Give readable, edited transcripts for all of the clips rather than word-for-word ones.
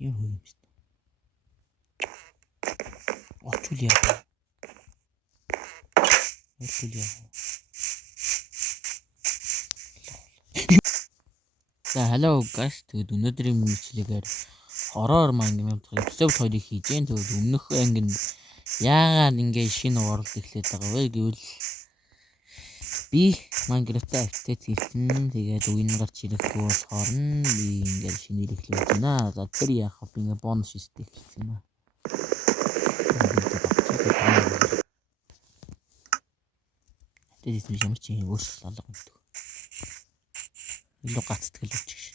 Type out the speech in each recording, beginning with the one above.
Юм хөө юм шүү дээ. Очвол яа. Очвол яа. За hello guys. Тэгэд өнөөдрийн мэдлэгээр horror Minecraft episode 2-ыг хийж гэн. Тэгэд өмнөх ангинд яагаад ингэ шинэ world эхлээд байгаа вэ гэвэл би Minecraft-аа апдейт хийсэн. Тэгээд үн гарч ирэхгүй болохоор нь би ингэ шинэ эхлүүлж байна. За тэр яах вэ? Ингээ бонус систем хийсэн юм аа. Тэгээд ямар ч юм өөрчлөлт алга гэдэг. Илүү гацтгэл болчих ш.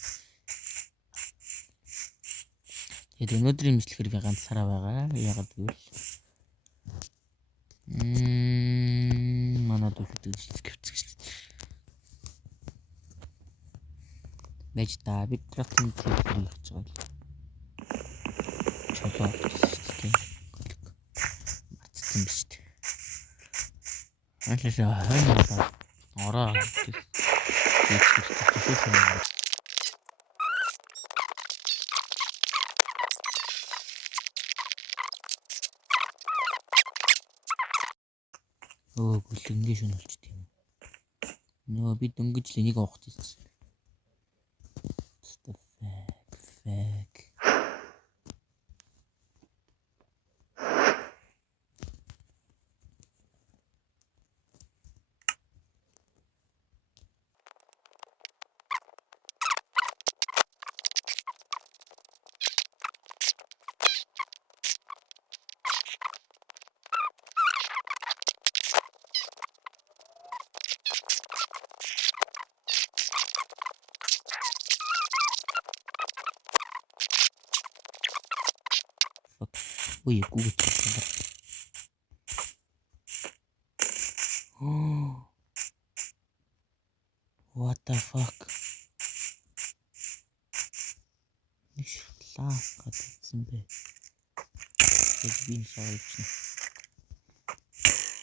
Тэгээд өнөөдрийн мэдлэгээр би ганцаараа байгаа. Ягаад гэвэл манай дүүхэд скипцгэж. Байж та бид трафтинг хийх гэж байгаа. Чолоо тийм. Батсан биз дээ. Анлаа хойно ороо. Өө гүлэнгээ шүн болчт юм. Нөө би дөнгөж л энийг авах гэсэн. Фэг. Ой, гүгэж. What the fuck? Нишлаа гэсэн бэ. Тэгээд би шаардсан.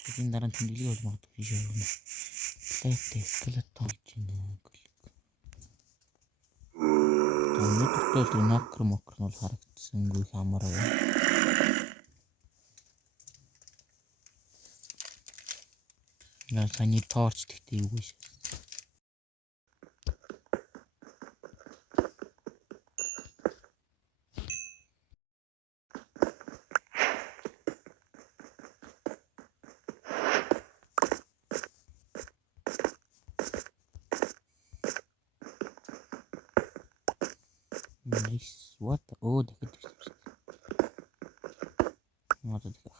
Тэгээд дараа нь тэмдэглэл бол магадгүй шаардна. Плейт скелетон гэж байна. Өнөөдөр нокер нь бол харагдсангүй хамаараа. Ясаны торч тэгтээ юу вэ? Nice. What? Oh, дахиад ирсэн. Надад их.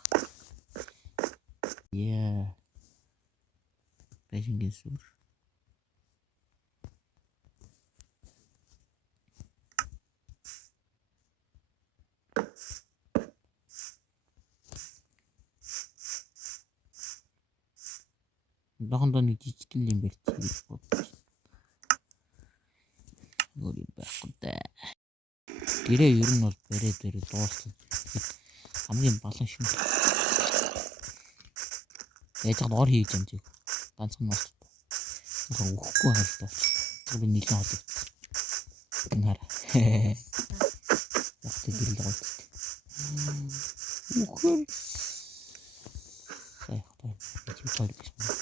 Yeah. Бэжингийн сүр. Дохондоо нэг жижиг юм барьчих гэж бодож. Өөр юм байхгүй даа. Гэрээ ер нь бол барээд дуусна. Хамгийн балан шин. Яаж ч ор хийж юм чиг. Ганцхан бол. Өгөхгүй хальтаа. Тэр нийлэн холбогд. Энэ хараа. Яхад гэрэл гоо. Үхэр. Сайхтай. Чипсаар гэж байна.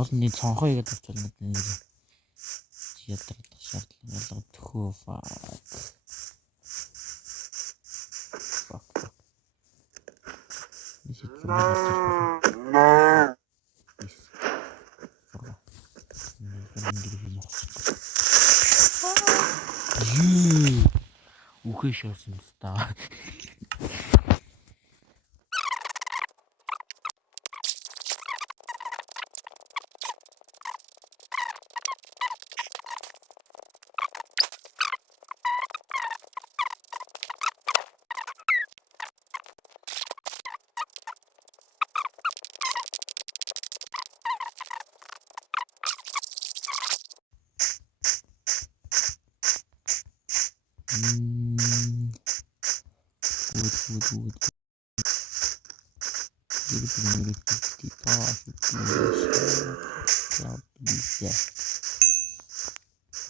Олонний цонхоо игээд авчихвал нэг ядар шаардлага төхөө fuck. Үхээ шаарсан юм та.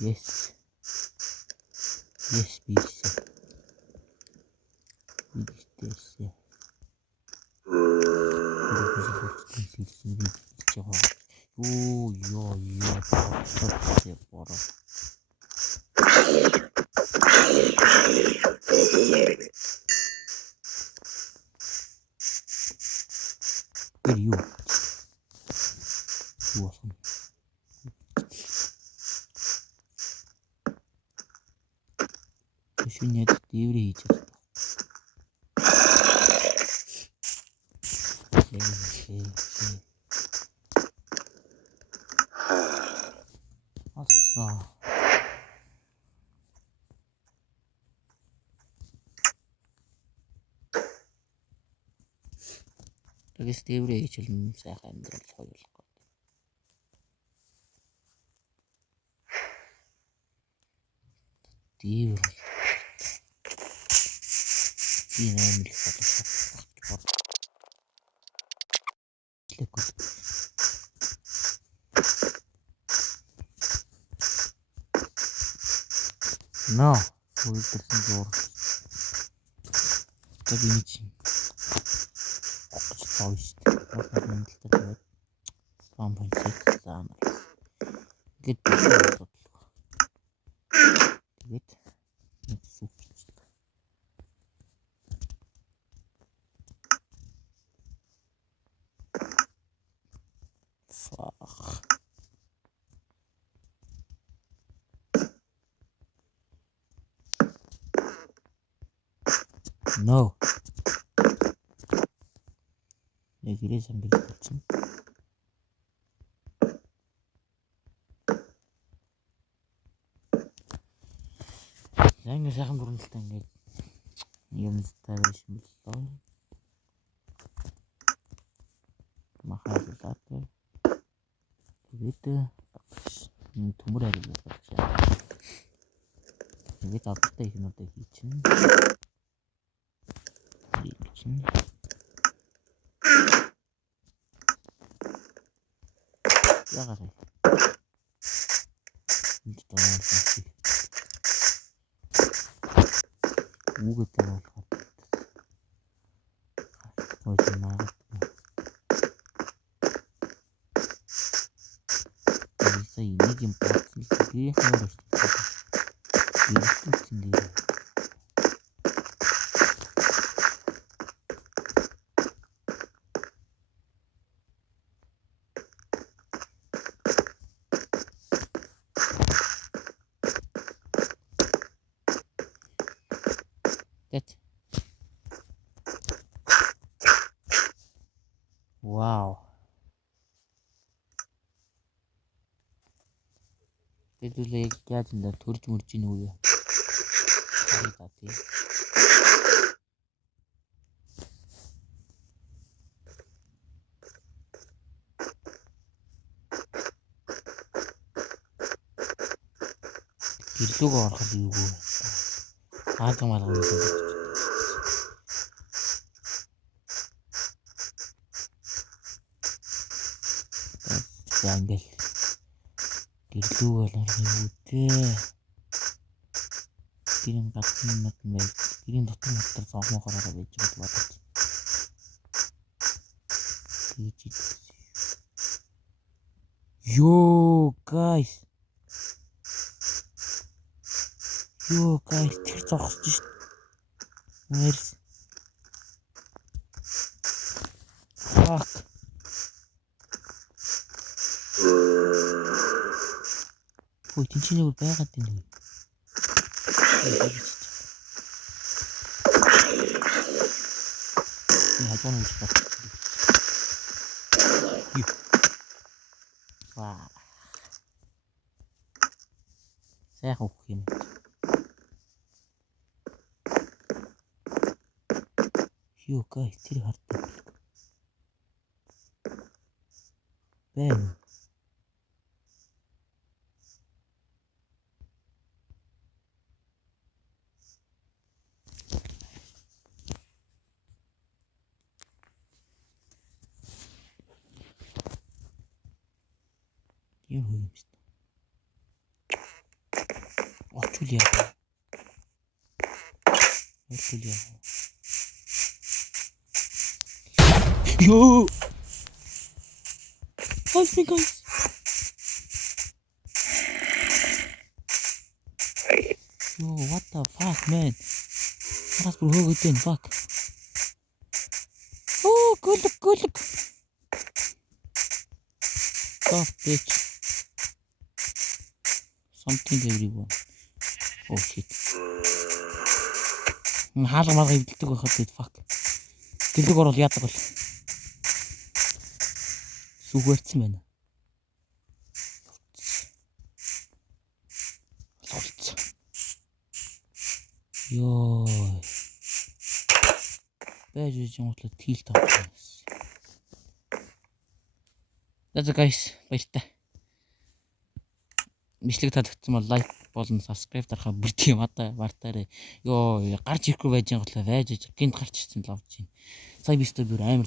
Yes. Yes, biz. Bilgisayar. Düşünüyor devre hiç. Assa. Тэгээс devre хийчихэл сайхан амьдрал соёлох. Devre. Би амар их бодлоо. No, үлдэрсэн зур. Тэр би чинь. Очсон шүү дээ. Одоогийн хэлтэй спам хийх заана. Гэт бодлоо. Тэгээд нэг супер. No. Яг ирээ самбиг болсон. Ингээ сайхан дүрмэлтэй ингээд юм стайл юм боллоо. Махаллаа. Тэгээд төмөр харил болчихсон. Тэгээд автай их нүдэ хийчихнэ. Хийчихнэ. Яагаад? Энд таавал үгээд таавал ойдмаа. Сая нэг юм бодсон тийм хойроос. Ирсэн дээ. Wow. Тэдүүлээ яаж энэ төрж мөрж ийн үү? Хараа тий. Гэрлүүг ороход юу вэ? Хаалган малган. Англ гэрлүү болгох юм үү? Гэрийн гадны мод мэд. Гэрийн дотор мотор зогмоо хороо байж бодож. Yo guys. Тэр зогсож шít. Нэрс. Fuck. Ой, тэнцэнэ үл байгаад байна. Хажуу нь үсэх. Ваа. Сайхан өгөх юм. Юу гай тэр хартаа. Бэн. Юу юм бэ? Очвол яа. Ойлгүй яа. Ёо. Help me guys. Yo, what the fuck man? Хараас бүр хөөгд энэ fuck. Oh, good look. Stop bitch. Something everyone. Oh shit. Хаалга марга хөвдөлдөг байхад бид fuck. Гэлэг орвол яадаг бол. Сүгээрцэн байна. Лолцсон. Ёо. Байж жингуутлаа тийл тавсан. За guys, баяртай. Бичлэг таалагдсан бол лайк болон subscribe дарахаа бүрдгийм одоо бартаарэ. Ёо, гарч ирэхгүй байж байгаа готлаа байж гинт гарч ирсэн л авч чинь. Сая бистэ бүр амар